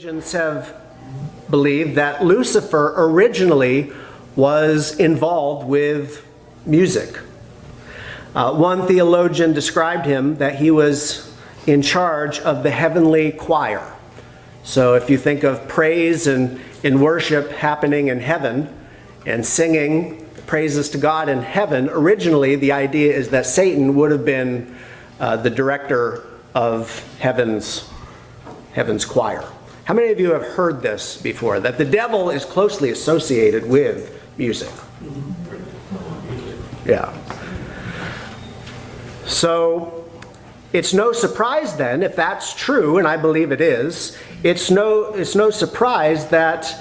Theologians have believed that Lucifer originally was involved with music. One theologian described him that he was in charge of the heavenly choir. So if you think of praise and in worship happening in heaven and singing praises to God in heaven, originally the idea is that Satan would have been the director of heaven's choir. How many of you have heard this before, that the devil is closely associated with music? Yeah. So it's no surprise then, if that's true, and I believe it is, it's no surprise that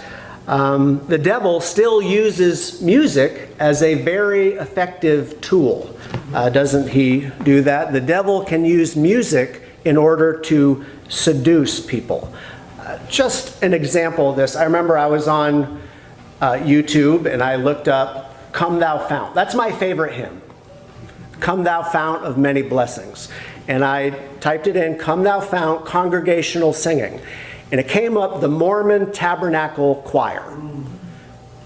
the devil still uses music as a very effective tool. Doesn't he do that? The devil can use music in order to seduce people. Just an example of this. I remember I was on YouTube and I looked up "Come Thou Fount." That's my favorite hymn. "Come Thou Fount of Many Blessings." And I typed it in, "Come Thou Fount Congregational Singing." And it came up, the Mormon Tabernacle Choir.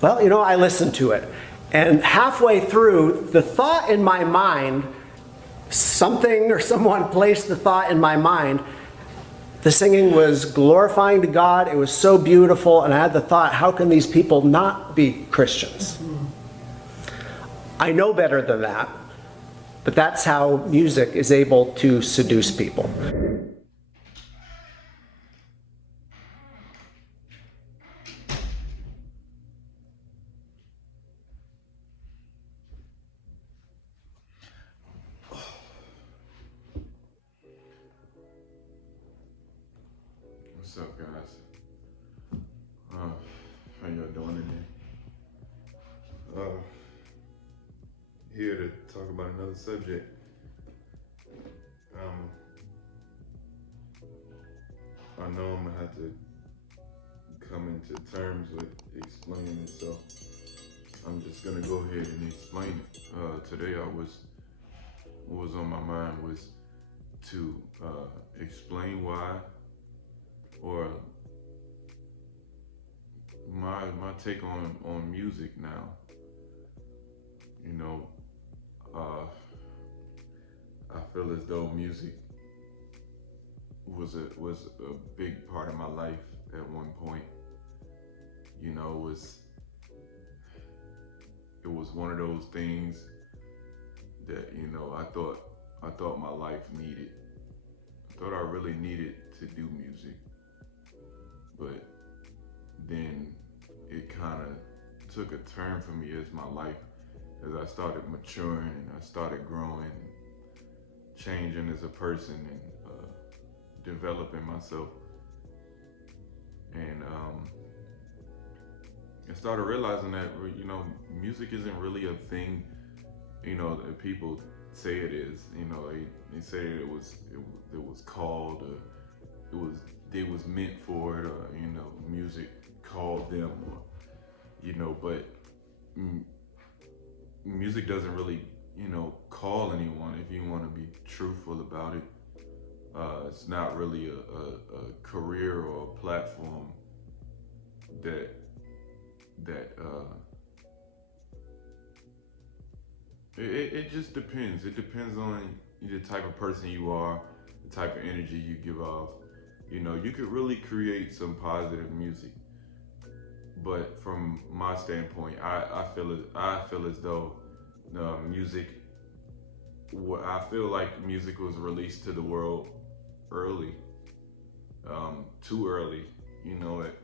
Well, you know, I listened to it. And halfway through, the thought in my mind, something or someone placed the thought in my mind, the singing was glorifying to God. It was so beautiful. And I had the thought, how can these people not be Christians? I know better than that. But that's how music is able to seduce people. What's up, guys? How y'all doing today? Here to talk about another subject. I know I'm gonna have to come into terms with explaining it, so I'm just gonna go ahead and explain it. Today what was on my mind was to explain why, or my take on music now. You know, I feel as though music was a big part of my life at one point. You know, it was one of those things that, you know, I thought my life needed. I thought I really needed to do music. But then it kind of took a turn for me as my life, as I started maturing and I started growing, changing as a person and developing myself. And I started realizing that, you know, music isn't really a thing, you know, that people say it is. You know, they say it was called, or they was meant for it, or, you know, music called them, or, you know, but music doesn't really, you know, call anyone if you want to be truthful about it. It's not really a career or a platform that it just depends. It depends on the type of person you are, the type of energy you give off. You know, you could really create some positive music, but from my standpoint, I feel as though music. I feel like music was released to the world early, too early. You know, at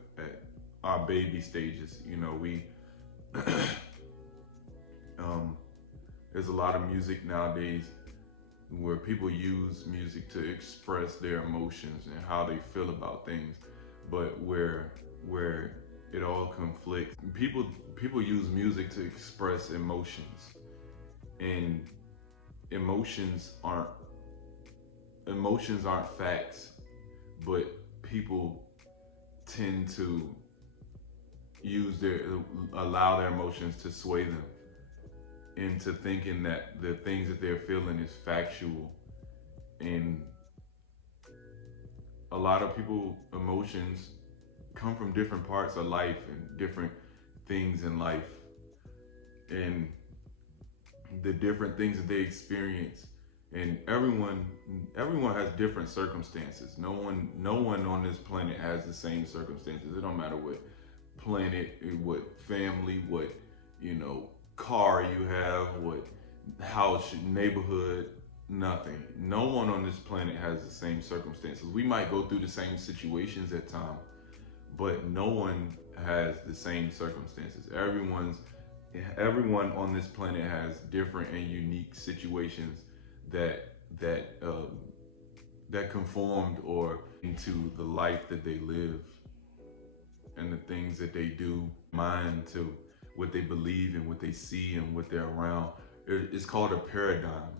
our baby stages. You know, we there's a lot of music nowadays where people use music to express their emotions and how they feel about things, but where it all conflicts. People use music to express emotions, and emotions aren't facts, but people tend to allow their emotions to sway them into thinking that the things that they're feeling is factual. And a lot of people emotions come from different parts of life and different things in life, and the different things that they experience. And everyone has different circumstances. No one on this planet has the same circumstances. It don't matter what planet, what family, what car you have, what house, neighborhood, nothing. No one on this planet has the same circumstances. We might go through the same situations at times, but no one has the same circumstances. Everyone on this planet has different and unique situations that conformed or into the life that they live and the things that they do, mind to what they believe and what they see and what they're around. It's called a paradigm.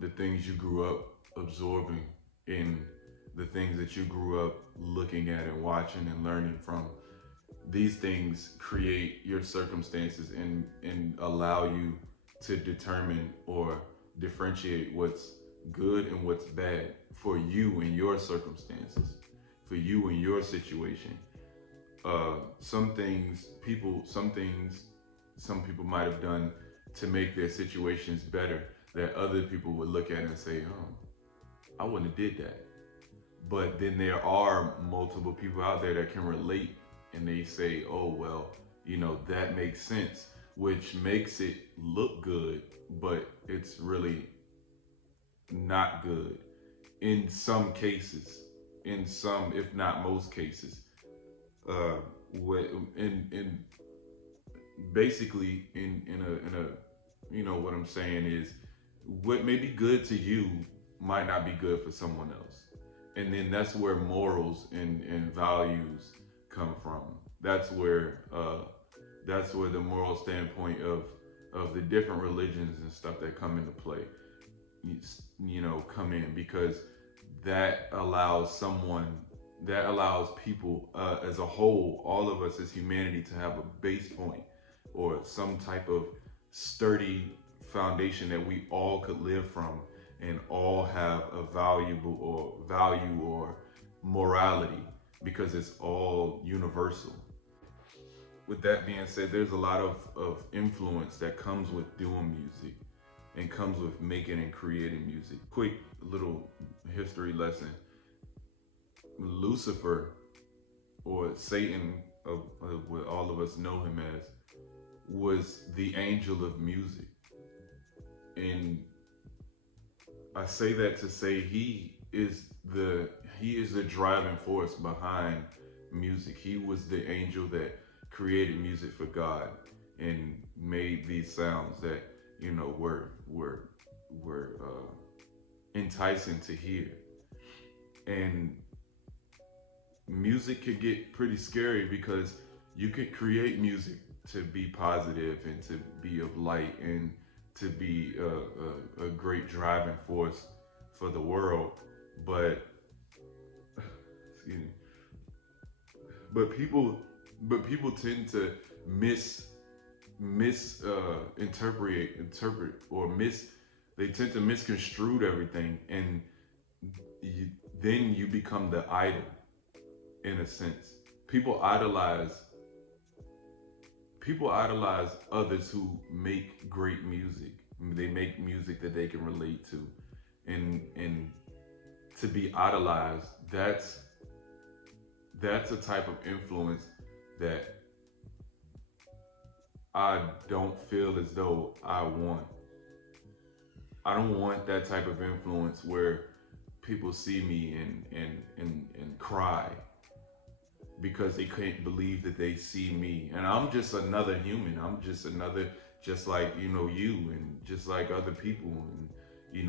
The things you grew up absorbing, in the things that you grew up looking at and watching and learning from, these things create your circumstances and allow you to determine or differentiate what's good and what's bad for you and your circumstances, for you and your situation. Some people might have done to make their situations better that other people would look at and say, oh, I wouldn't have did that. But then there are multiple people out there that can relate, and they say, oh, well, that makes sense, which makes it look good, but it's really not good in some cases, in some, if not most cases. Basically in a what I'm saying is, what may be good to you might not be good for someone else. And then that's where morals and values come from. That's where the moral standpoint of the different religions and stuff that come into play, come in, because that allows people as a whole, all of us as humanity, to have a base point or some type of sturdy foundation that we all could live from, and all have a value or morality, because it's all universal. With that being said, there's a lot of influence that comes with doing music and comes with making and creating music. Quick little history lesson. Lucifer, or Satan, of what all of us know him as, was the angel of music. And I say that to say he is the driving force behind music. He was the angel that created music for God and made these sounds that were enticing to hear. And music could get pretty scary, because you could create music to be positive and to be of light and to be a great driving force for the world, but excuse me, but people tend to they tend to misconstrue everything, and then you become the idol, in a sense. People idolize others who make great music. They make music that they can relate to, and to be idolized, that's a type of influence that I don't feel as though I want. I don't want that type of influence where people see me and cry because they can't believe that they see me. And I'm just another human. I'm just like, you, and just like other people. And,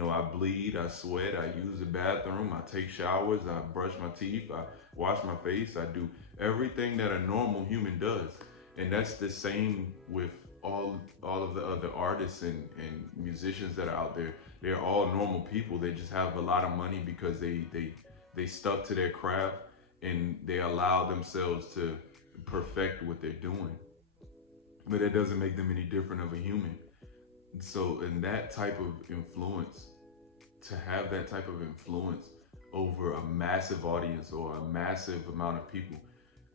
I bleed, I sweat, I use the bathroom, I take showers, I brush my teeth, I wash my face, I do everything that a normal human does. And that's the same with all of the other artists and musicians that are out there. They're all normal people. They just have a lot of money because they stuck to their craft, and they allow themselves to perfect what they're doing. But that doesn't make them any different of a human. So, and that type of influence to have that type of influence over a massive audience or a massive amount of people,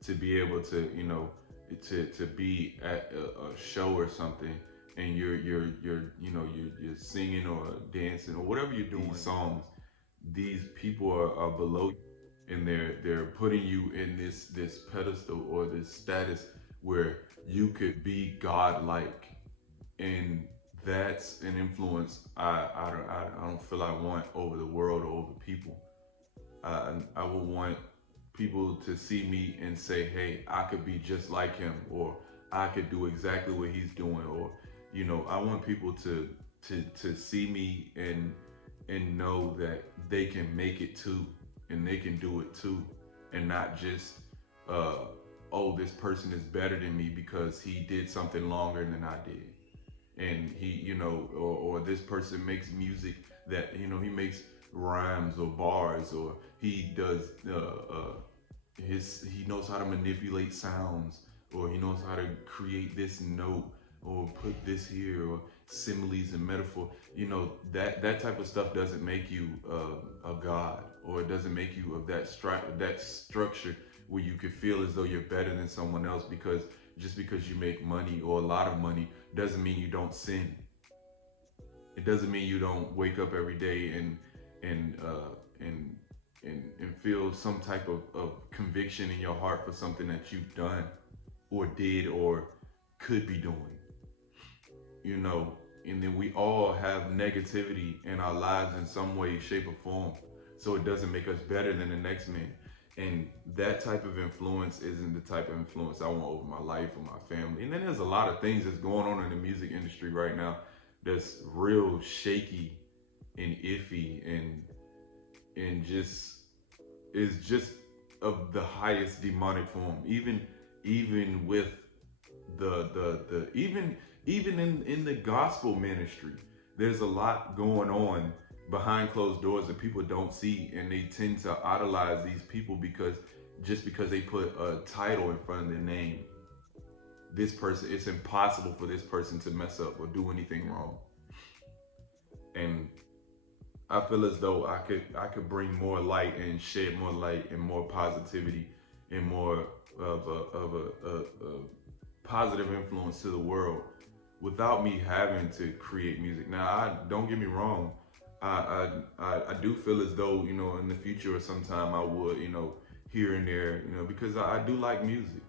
to be able to, to be at a show or something, and you're singing or dancing or whatever you're doing, these songs, these people are below you, and they're putting you in this pedestal or this status where you could be godlike. And that's an influence I don't feel I want over the world or over people. I would want people to see me and say, hey, I could be just like him, or I could do exactly what he's doing, or I want people to see me and know that they can make it too, and they can do it too, and not just oh, this person is better than me because he did something longer than I did, and he, or this person makes music that, he makes rhymes or bars, or he does he knows how to manipulate sounds, or he knows how to create this note, or put this here, or similes and metaphor. That type of stuff doesn't make you a god, or it doesn't make you of that structure where you could feel as though you're better than someone else, because just because you make money or a lot of money doesn't mean you don't sin. It doesn't mean you don't wake up every day and feel some type of conviction in your heart for something that you've done or did or could be doing. And then we all have negativity in our lives in some way, shape, or form. So it doesn't make us better than the next man. And that type of influence isn't the type of influence I want over my life or my family. And then there's a lot of things that's going on in the music industry right now that's real shaky and iffy, and just is just of the highest demonic form. Even with the even in the gospel ministry, there's a lot going on behind closed doors that people don't see, and they tend to idolize these people because they put a title in front of their name. This person, it's impossible for this person to mess up or do anything wrong. And I feel as though I could bring more light and shed more light and more positivity and more of a positive influence to the world without me having to create music. Now, don't get me wrong. I do feel as though, in the future or sometime I would, here and there, because I do like music.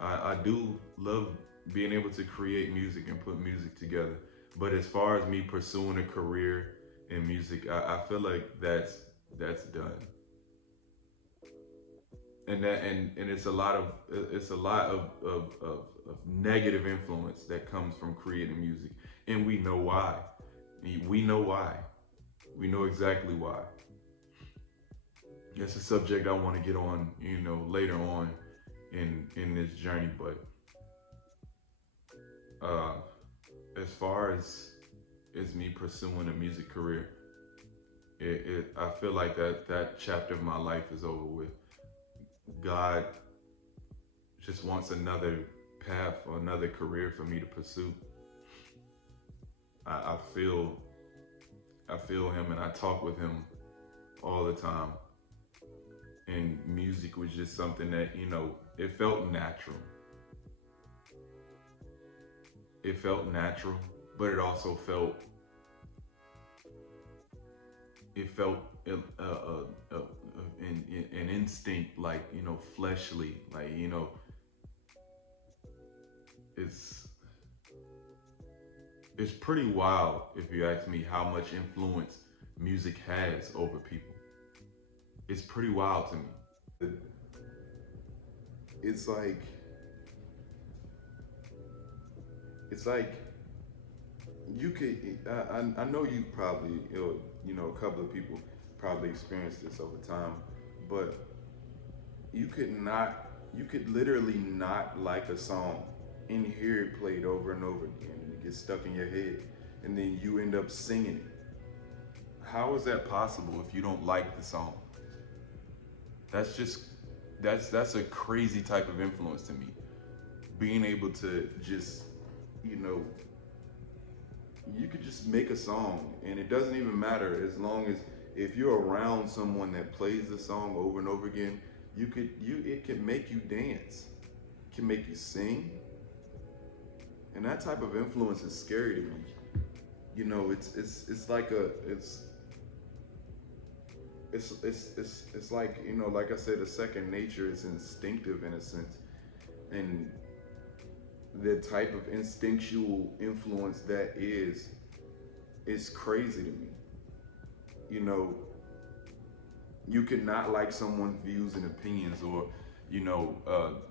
I do love being able to create music and put music together. But as far as me pursuing a career in music, I feel like that's done. And it's a lot of negative influence that comes from creating music, and we know why. We know why. We know exactly why. It's a subject I want to get on, later on in this journey. But as far as me pursuing a music career, I feel like that chapter of my life is over with. God just wants another path or another career for me to pursue. I feel him, and I talk with him all the time. And music was just something that, it felt natural. It felt natural, but it also felt an instinct, like, fleshly, like, it's pretty wild, if you ask me, how much influence music has over people. It's pretty wild to me. It's like you could, I know you probably, a couple of people probably experienced this over time, but you could literally not like a song and hear it played over and over again, and it gets stuck in your head, and then you end up singing it. How is that possible if you don't like the song? That's a crazy type of influence to me. Being able to just, you could just make a song, and it doesn't even matter as long as if you're around someone that plays the song over and over again, it can make you dance, it can make you sing, and that type of influence is scary to me. You know, it's like it's like, you know, like I said, a second nature. It's instinctive in a sense, and the type of instinctual influence that is crazy to me. You know, you cannot like someone's views and opinions, or you know,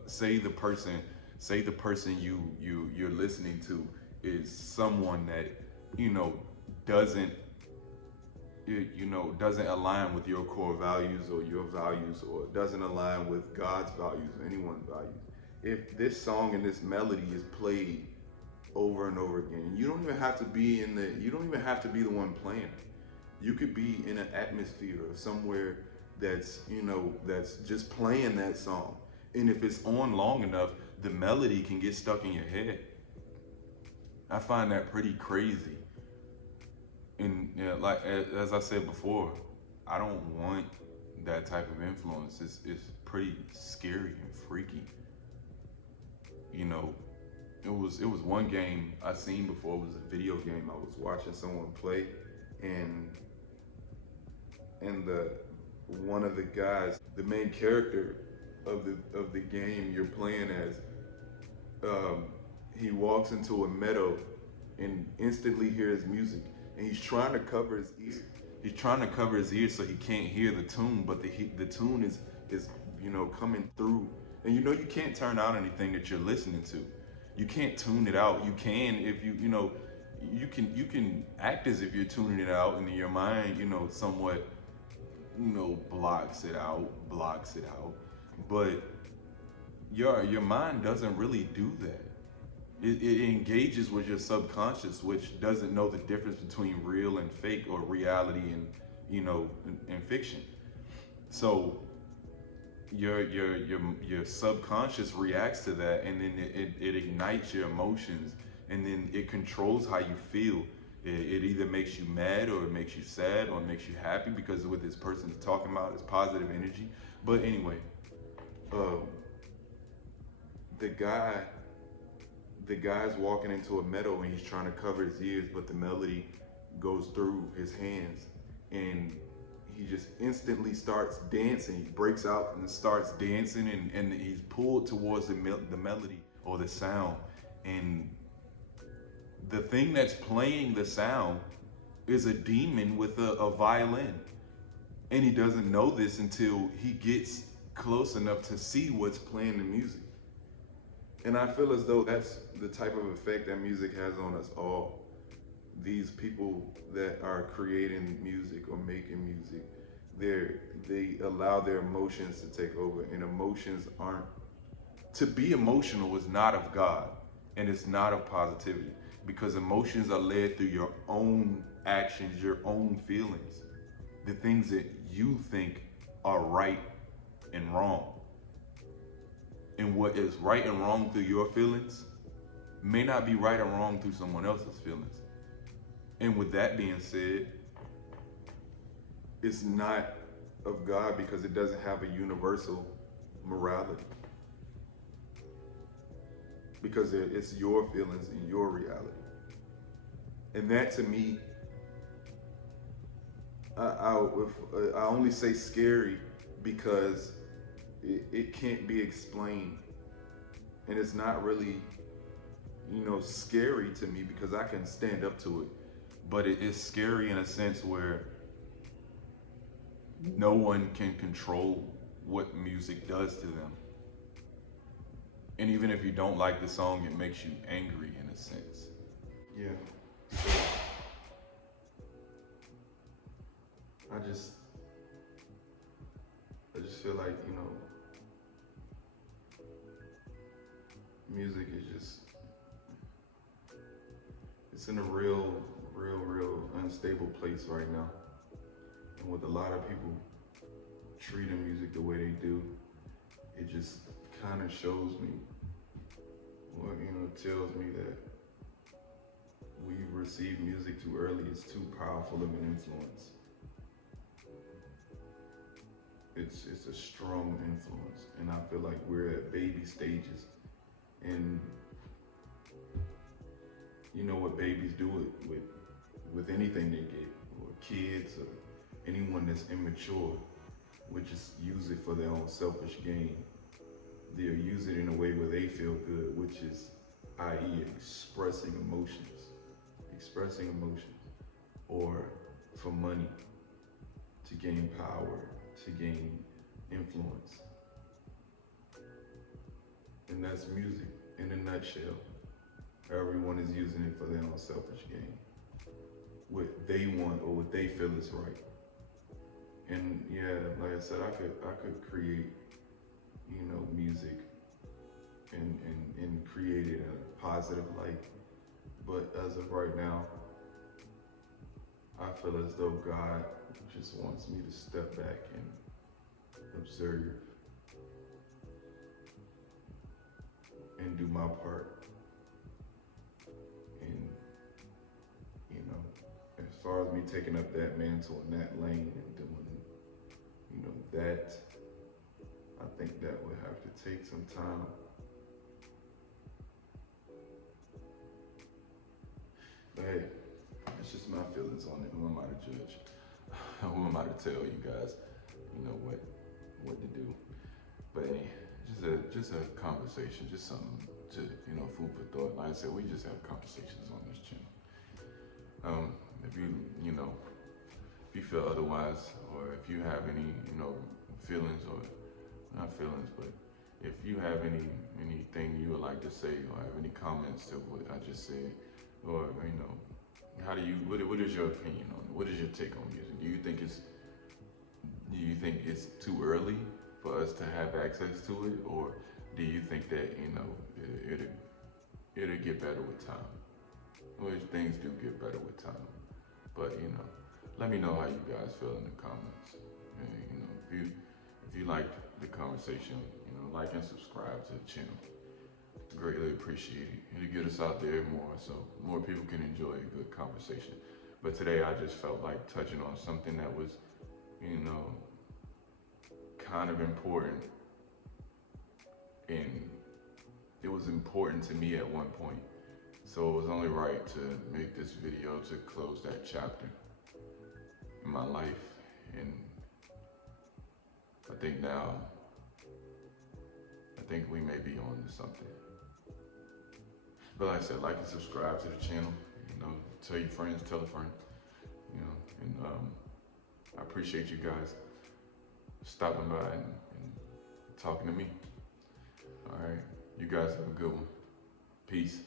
say the person you're listening to is someone that, you know, doesn't doesn't align with your core values or your values, or doesn't align with God's values or anyone's values. If this song and this melody is played over and over again, you don't even have to be the one playing it. You could be in an atmosphere or somewhere that's, you know, that's just playing that song. And if it's on long enough, the melody can get stuck in your head. I find that pretty crazy. And you know, like as I said before, I don't want that type of influence. It's pretty scary and freaky. You know, it was one game I seen before. It was a video game I was watching someone play, and the one of the guys, the main character of the game you're playing as, he walks into a meadow and instantly hears music, and he's trying to cover his ears. He's trying to cover his ears so he can't hear the tune, but the tune is you know, coming through. And you know, you can't turn out anything that you're listening to. You can't tune it out. You can if you know, you can act as if you're tuning it out, and in your mind, you know, somewhat, you know, blocks it out. But your mind doesn't really do that. It engages with your subconscious, which doesn't know the difference between real and fake, or reality and, you know, and fiction. So your subconscious reacts to that, and then it ignites your emotions, and then it controls how you feel. It either makes you mad, or it makes you sad, or it makes you happy, because of what this person is talking about is positive energy. But anyway, the guy's walking into a meadow, and he's trying to cover his ears, but the melody goes through his hands, and he just instantly starts dancing. He breaks out and starts dancing, and he's pulled towards the melody or the sound. And the thing that's playing the sound is a demon with a violin. And he doesn't know this until he gets close enough to see what's playing the music. And I feel as though that's the type of effect that music has on us all. These people that are creating music or making music, they allow their emotions to take over, and emotions aren't, to be emotional is not of God, and it's not of positivity, because emotions are led through your own actions, your own feelings, the things that you think are right and wrong. And what is right and wrong through your feelings may not be right and wrong through someone else's feelings. And with that being said, it's not of God, because it doesn't have a universal morality. Because it's your feelings and your reality. And that, to me, I only say scary because it can't be explained. And it's not really, you know, scary to me because I can stand up to it. But it is scary in a sense where no one can control what music does to them. And even if you don't like the song, it makes you angry in a sense. Yeah. I just feel like, you know, music is just, it's in a real unstable place right now. And with a lot of people treating music the way they do, it just kind of shows me, well, you know, tells me that we receive music too early, it's too powerful of an influence. It's a strong influence, and I feel like we're at baby stages, and you know what babies do with anything they get, or kids, or anyone that's immature, would just use it for their own selfish gain. They'll use it in a way where they feel good, which is, i.e., expressing emotions, or for money, to gain power, to gain influence. And that's music in a nutshell. Everyone is using it for their own selfish gain, what they want or what they feel is right. And yeah, like I said, I could create, music and create it in a positive light. But as of right now, I feel as though God just wants me to step back and observe and do my part. And, as far as me taking up that mantle in that lane and doing, that, I think that would have to take some time. But hey, it's just my feelings on it. Who am I to judge? Who am I to tell you guys, what to do? But hey, just a conversation, just something to, food for thought. Like I said, we just have conversations on this channel. If if you feel otherwise, or if you have any, feelings, or not feelings, but if you have anything you would like to say, or have any comments to what I just said, or what is your opinion on it? What is your take on music? Do you think it's too early for us to have access to it, or do you think that it'll get better with time? Which things do get better with time, but let me know how you guys feel in the comments. And, if you liked the conversation, like and subscribe to the channel. It's greatly appreciated. It'll get us out there more, so more people can enjoy a good conversation. But today I just felt like touching on something that was, kind of important, and it was important to me at one point. So it was only right to make this video to close that chapter in my life. And I think we may be on to something. But like I said, like and subscribe to the channel. Tell your friends, tell a friend. And I appreciate you guys stopping by and talking to me. All right, you guys have a good one. Peace.